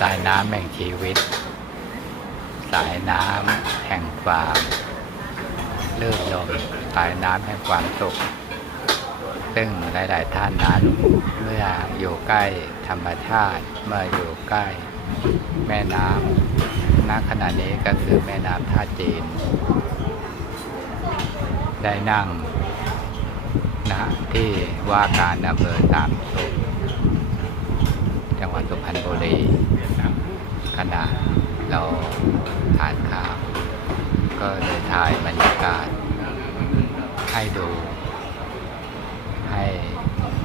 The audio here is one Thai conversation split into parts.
สายน้ำแห่งชีวิต สายน้ำแห่งความลื่นลมสายน้ำแห่งความสุข ซึ่งหลาย ๆ ท่านนั้น เมื่ออยู่ใกล้ธรรมชาติ เมื่ออยู่ใกล้แม่น้ำณขณะนี้ก็คือแม่น้ำท่าจีน ได้นั่งณที่ว่าการอำเภอสามชุกจังหวัดสุพรรณบุรีขณะเราทานข้าว ก็ได้ถ่ายบรรยากาศ ให้ดู ให้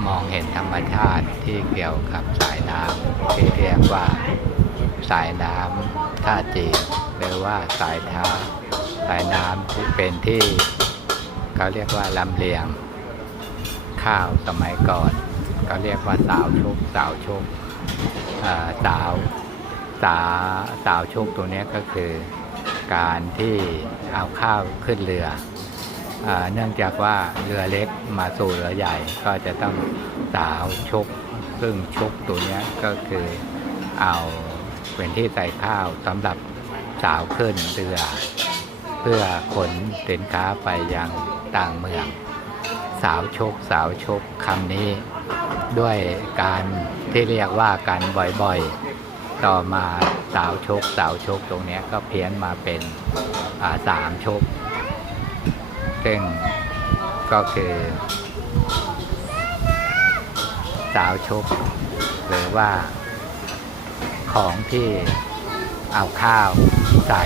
มอง เห็นธรรมชาติที่เกี่ยวกับสายน้ำที่เรียกว่าสายน้ำท่าจีนหรือว่าสายท้าสายน้ำที่เป็นที่เขาเรียกว่าลำเลียง ข้าวสมัยก่อนเขาเรียกว่าสาวชุกสาวชุกเสาวสาสาวชุกตัวนี้ก็คือการที่เอาข้าวขึ้นเรือ เนื่องจากว่าเรือเล็กมาสู่เรือใหญ่ก็จะต้องสาวชุกซึ่งชุกตัวนี้ก็คือเอาเป็นที่ใส่ข้าวสำหรับสาวขึ้นเรือ เพื่อขนสินค้าไปยังต่างเมือง สาวชกสาวชกคำนี้ ด้วยการที่เรียกว่ากันบ่อยๆ ต่อมาสาวชกสาวชกตรงนี้ก็เพี้ยนมาเป็นสามชก ซึ่งก็คือ สาวชกหรือว่า ของที่เอาข้าวใส่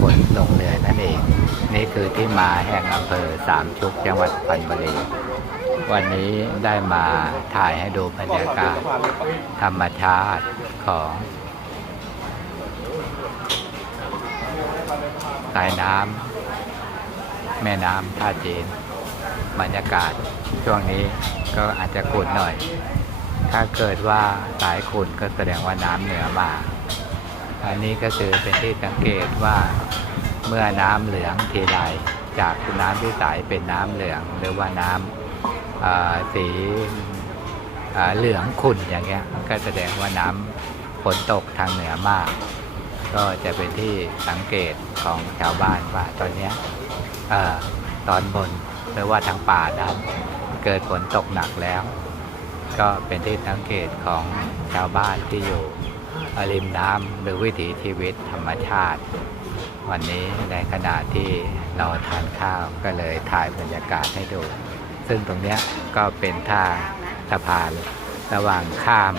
ขนลงเรือนั่นเอง นี่คือที่มาแห่งอำเภอสามชุกจังหวัดสุพรรณบุรีวันนี้ได้มาถ่ายให้ดูบรรยากาศธรรมชาติของสายน้ำ แม่น้ำท่าจีนบรรยากาศช่วงนี้ก็อาจจะขุ่นหน่อย ถ้าเกิดว่าสายขุ่นก็แสดงว่าน้ำเหนือมา อันนี้ก็คือเป็นที่สังเกตว่าเมื่อน้ำเหลืองทีไรจากน้ำที่ใสเป็นน้ำเหลือง หรือว่าน้ำสีเหลืองขุ่นอย่างเงี้ยก็แสดงว่าน้ำฝนตกทางเหนือมาก ก็จะเป็นที่สังเกตของชาวบ้านว่าตอนนี้อตอนบนหรือว่าทางป่านั้นเกิดฝนตกหนักแล้ว ก็เป็นที่สังเกตของชาวบ้านที่อยู่ริมน้ำหรือวิถีชีวิตธรรมชาติ วันนี้ในขณะที่เราทานข้าวก็เลยถ่ายบรรยากาศให้ดู ซึ่งตรงนี้ก็เป็นท่าสะพานระหว่างข้าม